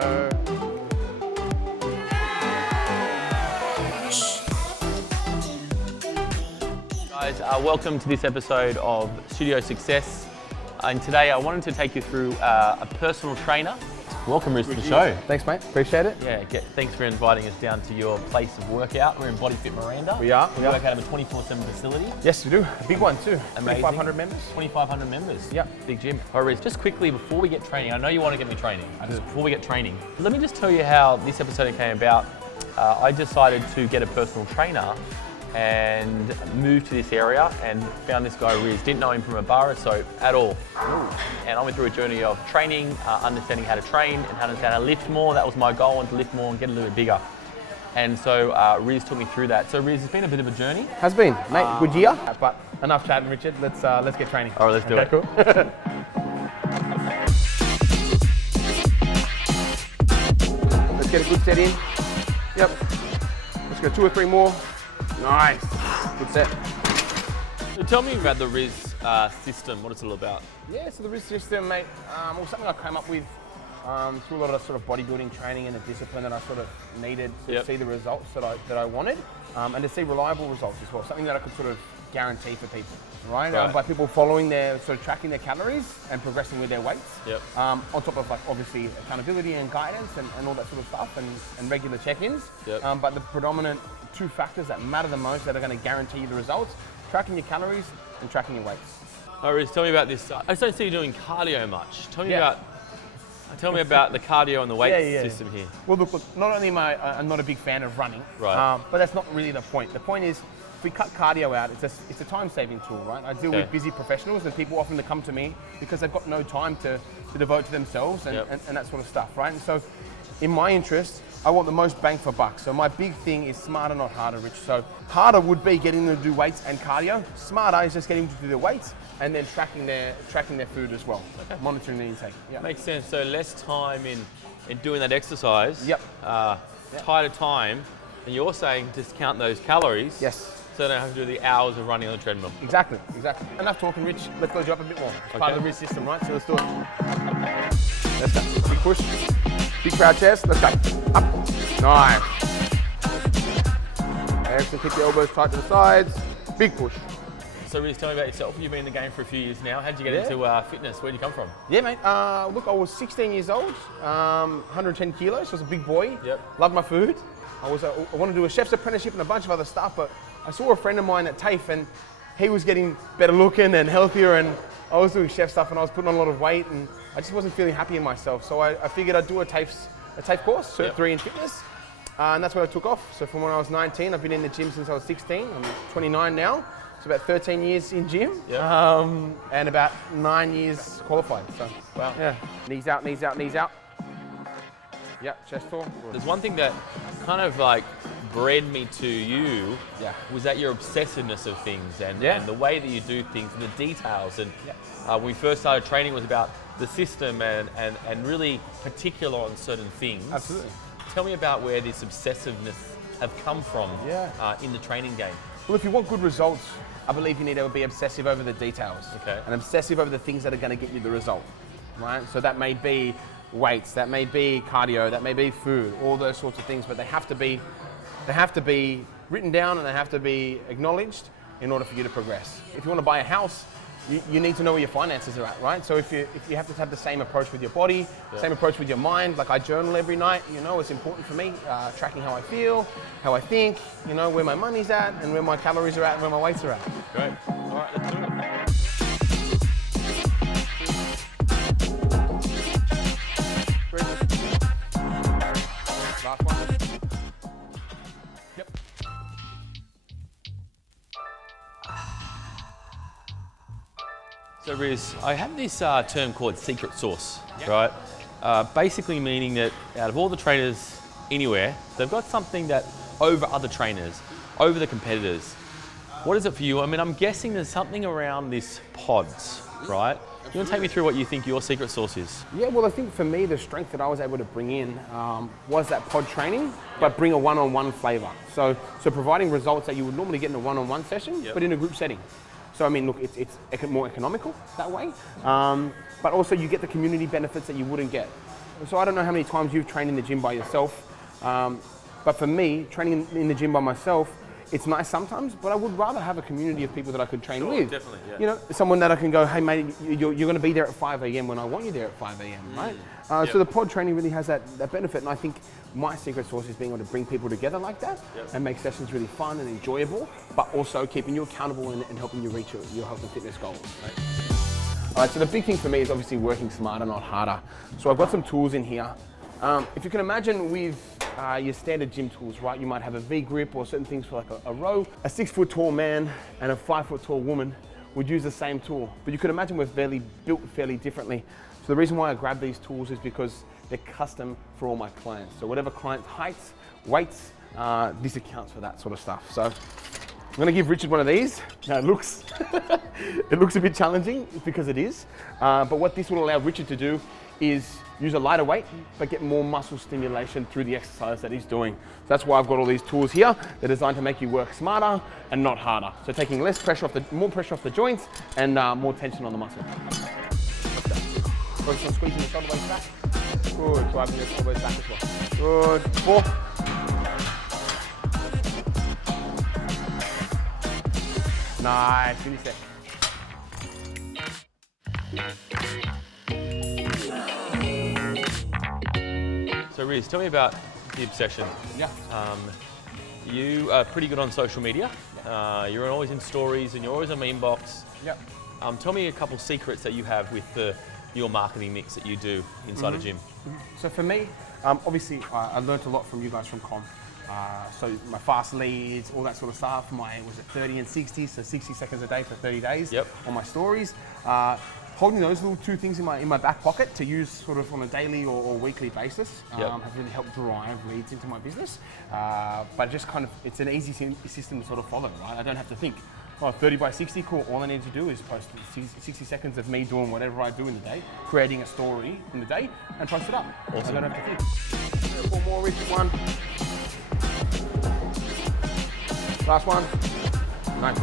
Hello. Guys, welcome to this episode of Studio Success. And today I wanted to take you through a personal trainer. Welcome, Rizz, to the show. Thanks, mate. Appreciate it. Yeah, thanks for inviting us down to your place of workout. We're in Body Fit Miranda. We are. We work out of a 24/7 facility. Yes, we do. A big one too. Amazing. 2,500 members. 2,500 members. Yep. Big gym. All right, Rizz, just quickly before we get training, I know you want to get me training. Before we get training, let me just tell you how this episode came about. I decided to get a personal trainer and moved to this area and found this guy Rizz. Didn't know him from a bar of soap at all. And I went through a journey of training, understanding how to train and how to lift more. That was my goal, I wanted to lift more and get a little bit bigger. And so Rizz took me through that. So Rizz, it's been a bit of a journey. Has been, mate. Good year. But enough chatting, Richard. Let's get training. All right, let's do it. Cool. Let's get a good set in. Yep. Let's go 2 or 3 more. Nice. Good set. So tell me about the Rizz system. What it's all about. Yeah, so the Rizz system, mate, was something I came up with through a lot of sort of bodybuilding training and the discipline that I sort of needed to see the results that I wanted, and to see reliable results as well. Something that I could sort of guarantee for people, right? By people following their, sort of tracking their calories and progressing with their weights. On top of, like, obviously accountability and guidance and all that sort of stuff and regular check-ins. But the predominant 2 factors that matter the most that are going to guarantee you the results: tracking your calories and tracking your weights. All right, Rizz, tell me about this. I just don't see you doing cardio much. Tell me about the cardio and the weight system here. Well, look, not only am I'm not a big fan of running, right? But that's not really the point. The point is, if we cut cardio out, it's a time-saving tool, right? I deal with busy professionals, and people often come to me because they've got no time to devote to themselves and that sort of stuff, right? And so, in my interest, I want the most bang for buck. So my big thing is smarter, not harder, Rich. So harder would be getting them to do weights and cardio. Smarter is just getting them to do their weights and then tracking their food as well. Monitoring the intake. Makes sense. So less time in doing that exercise. Tighter time. And you're saying just count those calories. Yes. So they don't have to do the hours of running on the treadmill. Exactly. Enough talking, Rich. Let's go up a bit more. It's part of the Rizz system, right? So let's do it. Let's go. Big push. Big proud chest. Let's go. Up. Nice. Excellent. Keep your elbows tight to the sides. Big push. So Rizz, tell me about yourself. You've been in the game for a few years now. How did you get into fitness? Where did you come from? Yeah, mate. Look, I was 16 years old, 110 kilos. So I was a big boy. Loved my food. I wanted to do a chef's apprenticeship and a bunch of other stuff, but I saw a friend of mine at TAFE and he was getting better looking and healthier, and I was doing chef stuff and I was putting on a lot of weight and I just wasn't feeling happy in myself. So I figured I'd do a TAFE course, Cert 3 in fitness, and that's where I took off. So from when I was 19, I've been in the gym since I was 16. I'm 29 now. So about 13 years in gym, and about 9 years qualified. So knees out, knees out, knees out. Chest tall. There's one thing that kind of like bred me to you was that your obsessiveness of things and the way that you do things and the details. And when we first started training, it was about the system and really particular on certain things. Absolutely. Tell me about where this obsessiveness have come from in the training game. Well, if you want good results, I believe you need to be obsessive over the details. And obsessive over the things that are going to get you the result, right? So that may be weights, that may be cardio, that may be food, all those sorts of things, but they have to be written down and they have to be acknowledged in order for you to progress. If you want to buy a house, you need to know where your finances are at, right? So if you have to have the same approach with your body, same approach with your mind, like I journal every night, it's important for me, tracking how I feel, how I think, where my money's at and where my calories are at and where my weights are at. Great. All right, let's do it. Last one. So Rizz, I have this term called secret sauce, right? Basically meaning that out of all the trainers anywhere, they've got something that over other trainers, over the competitors. What is it for you? I mean, I'm guessing there's something around this pods, right? You want to take me through what you think your secret sauce is? Yeah, well, I think for me, the strength that I was able to bring in was that pod training, but bring a one-on-one flavor. So providing results that you would normally get in a one-on-one session, but in a group setting. So I mean, look, it's more economical that way, but also you get the community benefits that you wouldn't get So I don't know how many times you've trained in the gym by yourself, but for me, training in the gym by myself, it's nice sometimes, but I would rather have a community of people that I could train with. Definitely, yeah. You know, someone that I can go, hey mate, you're going to be there at 5 a.m. when I want you there at 5 a.m., right? So the pod training really has that benefit, and I think my secret sauce is being able to bring people together like that and make sessions really fun and enjoyable, but also keeping you accountable and helping you reach your health and fitness goals. Right? All right, so the big thing for me is obviously working smarter, not harder. So I've got some tools in here. If you can imagine with your standard gym tools, right? You might have a V-grip or certain things for like a row. A 6 foot tall man and a 5 foot tall woman would use the same tool, but you could imagine we're built fairly differently. So the reason why I grab these tools is because they're custom for all my clients. So whatever client's heights, weights, this accounts for that sort of stuff. So I'm gonna give Richard one of these. Now it looks a bit challenging because it is, but what this will allow Richard to do is use a lighter weight, but get more muscle stimulation through the exercise that he's doing. So that's why I've got all these tools here. They're designed to make you work smarter and not harder. So taking more pressure off the joints and more tension on the muscle. Focus on squeezing the shoulder blades back. Good, driving your elbows back as well. Good, 4. Nice, finish that. So Rizz, tell me about the obsession. Yeah. You are pretty good on social media. You're always in stories and you're always in my inbox. Yep. Tell me a couple secrets that you have with your marketing mix that you do inside a gym. So for me, obviously I learned a lot from you guys from Com. So my fast leads, all that sort of stuff. Was it 30 and 60, so 60 seconds a day for 30 days on my stories. Holding those little 2 things in my back pocket to use sort of on a daily or weekly basis has really helped drive leads into my business. But just kind of, it's an easy system to sort of follow, right? I don't have to think, 30 by 60, cool. All I need to do is post 60 seconds of me doing whatever I do in the day, creating a story in the day, and post it up. Awesome. I don't have to think. 4 more, Richard, 1. Last one. Nice.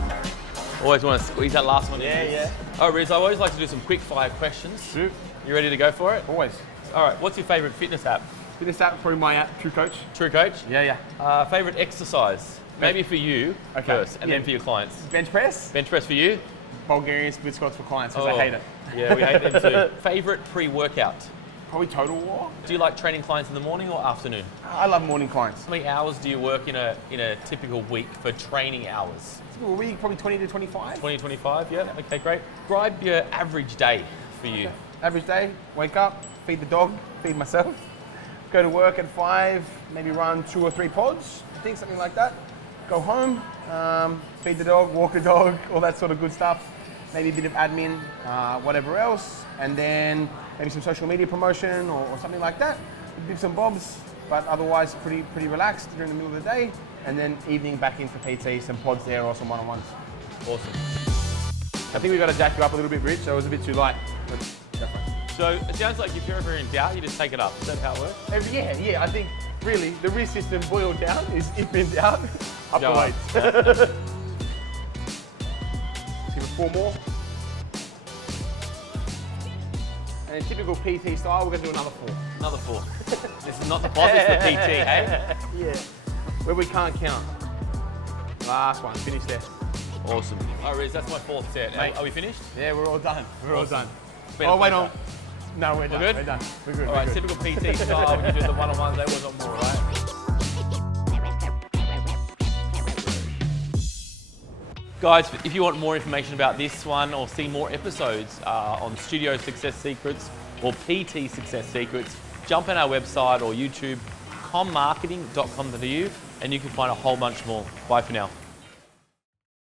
Always want to squeeze that last one in. Yeah. Oh, Rizz, I always like to do some quick fire questions. Shoot. You ready to go for it? Always. All right, what's your favorite fitness app? Fitness app, probably my app, True Coach. True Coach? Yeah. Favorite exercise? Maybe for you first, and then for your clients. Bench press. Bench press for you? Bulgarian split squats for clients, because I hate it. Yeah, we hate them too. Favorite pre-workout? Probably Total War. Do you like training clients in the morning or afternoon? I love morning clients. How many hours do you work in a typical week for training hours? Typical week, probably 20 to 25. 20, 25, yeah. Okay, great. Describe your average day for you. Okay. Average day, wake up, feed the dog, feed myself, go to work at 5, maybe run 2 or 3 pods, I think something like that. Go home, feed the dog, walk the dog, all that sort of good stuff. Maybe a bit of admin, whatever else, and then maybe some social media promotion or something like that. Bits and bobs, but otherwise pretty relaxed during the middle of the day, and then evening back in for PT, some pods there or some one-on-ones. Awesome. I think we've got to jack you up a little bit, Rich, so it was a bit too light. But so it sounds like if you're ever in doubt, you just take it up. Is that how it works? Yeah, I think really the Rizz system boiled down is if in doubt, up the weights. Let's give it 4 more. And in typical PT style, we're going to do another 4. Another 4. This is not the pod, it's the PT, hey? Yeah. Where we can't count. Last one, finish there. Awesome. All right, Rizz, that's my 4th set. Are we finished? Yeah, we're all done. We're all done. Oh, wait on. No, we're done. Good? We're done. We're good. All right, typical PT style, when you do the one-on-ones, they wasn't more, right? Guys, if you want more information about this one or see more episodes on Studio Success Secrets or PT Success Secrets, jump on our website or YouTube, commarketing.com.au, and you can find a whole bunch more. Bye for now.